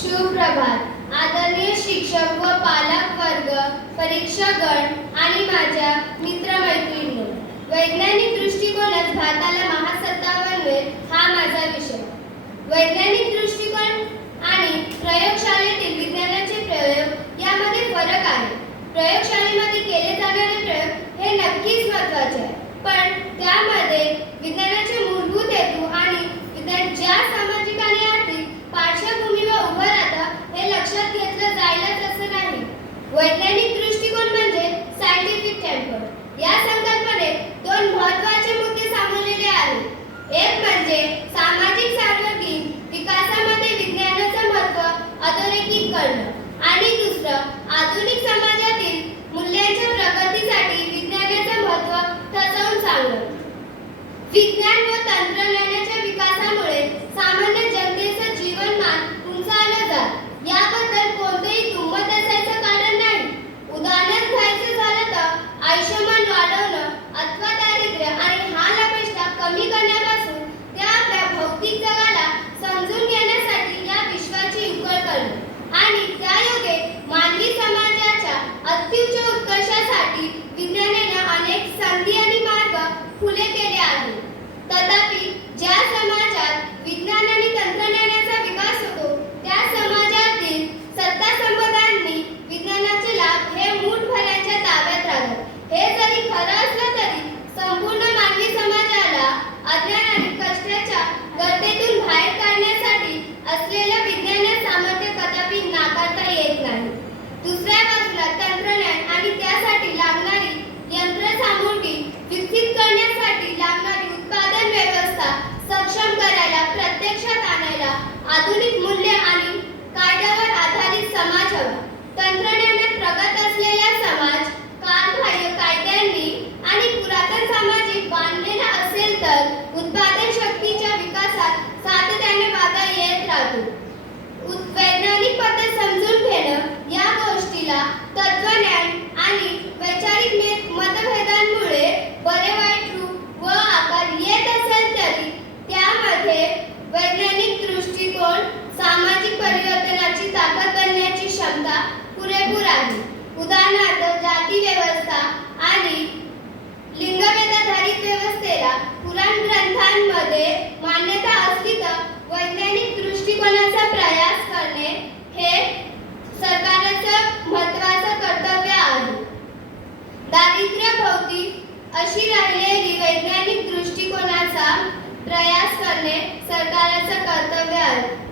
सुप्रभात. आदरणीय शिक्षक व पालक वर्ग परीक्षागण आणि माझ्या मित्रमैत्रिणी वैज्ञानिक दृष्टिकोनात भारताला महासत्ता बनवेल हा माझा विषय. वैज्ञानिक दृष्टिकोन आणि प्रयोगशाळेतील विज्ञानाचे प्रयोग यामध्ये फरक आहे. प्रयोगशाळेमध्ये केले जाणारे प्रयोग हे नक्कीच महत्त्वाचे आहे. पण त्यामध्ये विज्ञानाचे मूलभूत हेतू आणि विज्ञान ज्या सामाजिक आणि आर्थिक पार्श्वभूमीवर उभं राहतं हे लक्षात घेतलं जायलाच असं नाही वैज्ञानिक दृष्टिकोन म्हणजे सायंटिफिक टेम्पर या संकल्पनेत दोन महत्त्वाचे मुद्दे सामावलेले आहेत. एक म्हणजे सामाजिक सार्वत्रिक विकासामध्ये विज्ञानाचं महत्त्व अधोरेखित करणं. आणि दुसरं आधुनिक समाजातील मूल्यांच्या प्रगतीसाठी विज्ञानाचं महत्त्व ठसवून सांगणं. विज्ञान व तंत्रज्ञानाच्या विकासामुळे सामान्य अत्युच्च उत्कर्षासाठी विज्ञानाने अनेक संधी आणि मार्ग खुले केले आहेत. तथापि ज्या समाजात विज्ञान आणि तंत्रज्ञानाचा विकास होतो त्या समाजातील सत्ता संपदांनी विज्ञानाचे लाभ हे मूठ मूठभरांच्या ताब्यात राहतात हे जरी खरं असलं तरी संपूर्ण मानवी समाजाला अज्ञान आणि कष्टाच्या गर्दीतून विकसित करण्यासाठी लागणारी उत्पादन व्यवस्था सक्षम करायला प्रत्यक्षात आणायला आधुनिक मूल्य आणि कायद्यावर आधारित समाज हवा तंत्र परिवर्तनाची ताकद बनण्याची क्षमता पुरेपूर आहे. उदाहरणार्थ जाती व्यवस्था आणि लिंगभेदाधारित व्यवस्थेला पुराण ग्रंथांमध्ये मान्यता असली तर वैज्ञानिक दृष्टिकोनाचा प्रयास करणे हे सरकारचं महत्वाचं कर्तव्य आहे. दारिद्र्य भौतिक अशी राहिलेली वैज्ञानिक दृष्टिकोनाचा प्रयास करणे सरकारचं कर्तव्य आहे.